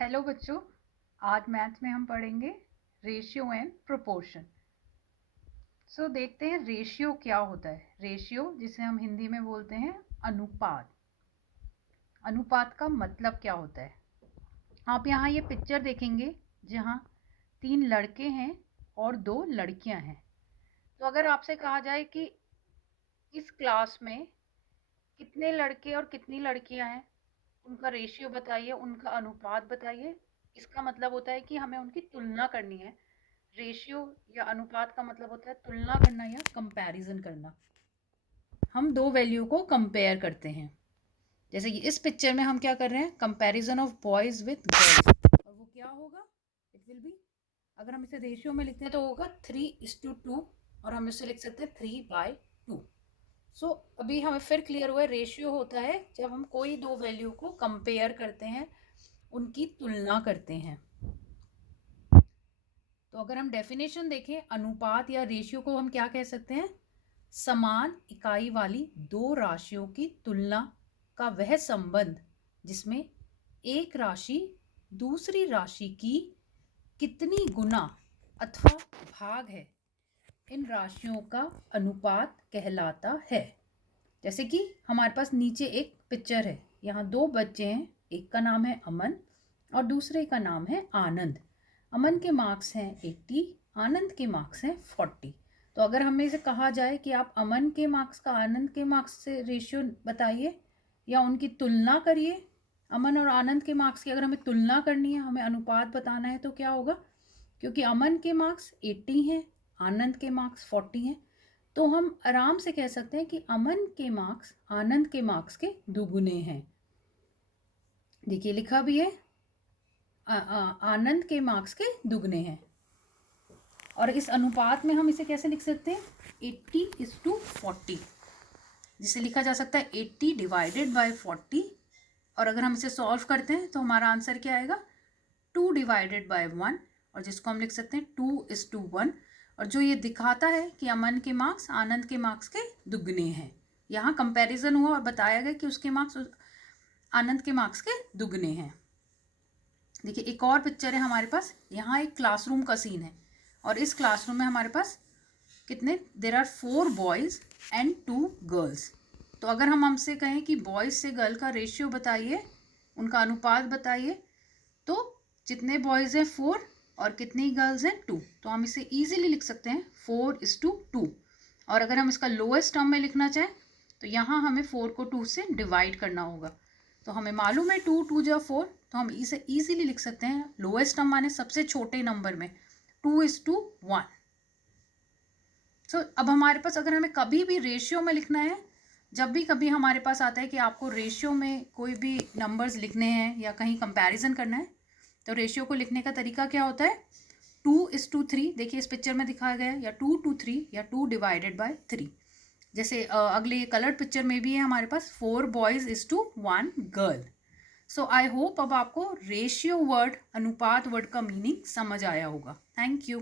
Hello बच्चों, आज maths में हम पढ़ेंगे रेशियो एंड प्रोपोर्शन। देखते हैं रेशियो क्या होता है। रेशियो जिसे हम हिंदी में बोलते हैं अनुपात। अनुपात का मतलब क्या होता है? आप यहाँ ये पिक्चर देखेंगे जहाँ 3 लड़के हैं और 2 लड़कियाँ हैं। तो अगर आपसे कहा जाए कि इस क्लास में कितने लड़के और कितनी लड़कियाँ हैं, उनका रेशियो बताइए, उनका अनुपात बताइए, इसका मतलब होता है कि हमें उनकी तुलना करनी है। रेशियो या अनुपात का मतलब होता है तुलना करना या कंपैरिजन करना। हम दो वैल्यू को कंपेयर करते हैं। जैसे कि इस पिक्चर में हम क्या कर रहे हैं, comparison of boys with girls. और वो क्या होगा, इट विल बी, अगर हम इसे रेशियो में लिखते हैं तो होगा 3:2 और हम इसे लिख सकते हैं 3/2। अभी हमें फिर क्लियर हुआ है, रेशियो होता है जब हम कोई दो वैल्यू को कंपेयर करते हैं, उनकी तुलना करते हैं। तो अगर हम डेफिनेशन देखें, अनुपात या रेशियो को हम क्या कह सकते हैं? समान इकाई वाली दो राशियों की तुलना का वह संबंध जिसमें एक राशि दूसरी राशि की कितनी गुना अथवा भाग है, इन राशियों का अनुपात कहलाता है। जैसे कि हमारे पास नीचे एक पिक्चर है, यहाँ दो बच्चे हैं, एक का नाम है अमन और दूसरे का नाम है आनंद। अमन के मार्क्स हैं 80, आनंद के मार्क्स हैं 40। तो अगर हमें इसे कहा जाए कि आप अमन के मार्क्स का आनंद के मार्क्स से रेशियो बताइए या उनकी तुलना करिए, अमन और आनंद के मार्क्स की अगर हमें तुलना करनी है, हमें अनुपात बताना है, तो क्या होगा? क्योंकि अमन के मार्क्स 80 हैं, आनंद के मार्क्स 40 हैं, तो हम आराम से कह सकते हैं कि अमन के मार्क्स आनंद के मार्क्स के दुगुने हैं। देखिए लिखा भी है, आनंद के मार्क्स के दुगने हैं। और इस अनुपात में हम इसे कैसे लिख सकते हैं? 80:40, जिसे लिखा जा सकता है 80 डिवाइडेड बाय 40। और अगर हम इसे सॉल्व करते हैं तो हमारा आंसर क्या आएगा? 2 डिवाइडेड बाय 1, और जिसको हम लिख सकते हैं 2:1। और जो ये दिखाता है कि अमन के मार्क्स आनंद के मार्क्स के दुगने हैं। यहाँ कंपैरिजन हुआ और बताया गया कि उसके मार्क्स आनंद के मार्क्स के दुगने हैं। देखिए एक और पिक्चर है हमारे पास, यहाँ एक क्लासरूम का सीन है और इस क्लासरूम में हमारे पास कितने, there are 4 boys and 2 girls. तो अगर हम हमसे कहें कि बॉयज़ से गर्ल का रेशियो बताइए, उनका अनुपात बताइए, तो जितने बॉयज़ हैं 4 और कितनी गर्ल्स हैं 2, तो हम इसे ईजिली लिख सकते हैं 4:2। और अगर हम इसका लोएस्ट टर्म में लिखना चाहें तो यहाँ हमें 4 को 2 से डिवाइड करना होगा। तो हमें मालूम है 2 2 जा 4, तो हम इसे ईजिली लिख सकते हैं लोएस्ट टर्म माने सबसे छोटे नंबर में 2:1। अब हमारे पास अगर हमें कभी भी रेशियो में लिखना है, जब भी कभी हमारे पास आता है कि आपको रेशियो में कोई भी नंबर्स लिखने हैं या कहीं कंपैरिजन करना है, तो रेशियो को लिखने का तरीका क्या होता है? 2:3। देखिए इस पिक्चर में दिखाया गया है, या 2:3 या 2 डिवाइडेड बाय 3। जैसे अगले कलर्ड पिक्चर में भी है हमारे पास 4 बॉयज़:1 गर्ल। सो आई होप अब आपको रेशियो वर्ड, अनुपात वर्ड का मीनिंग समझ आया होगा। Thank you.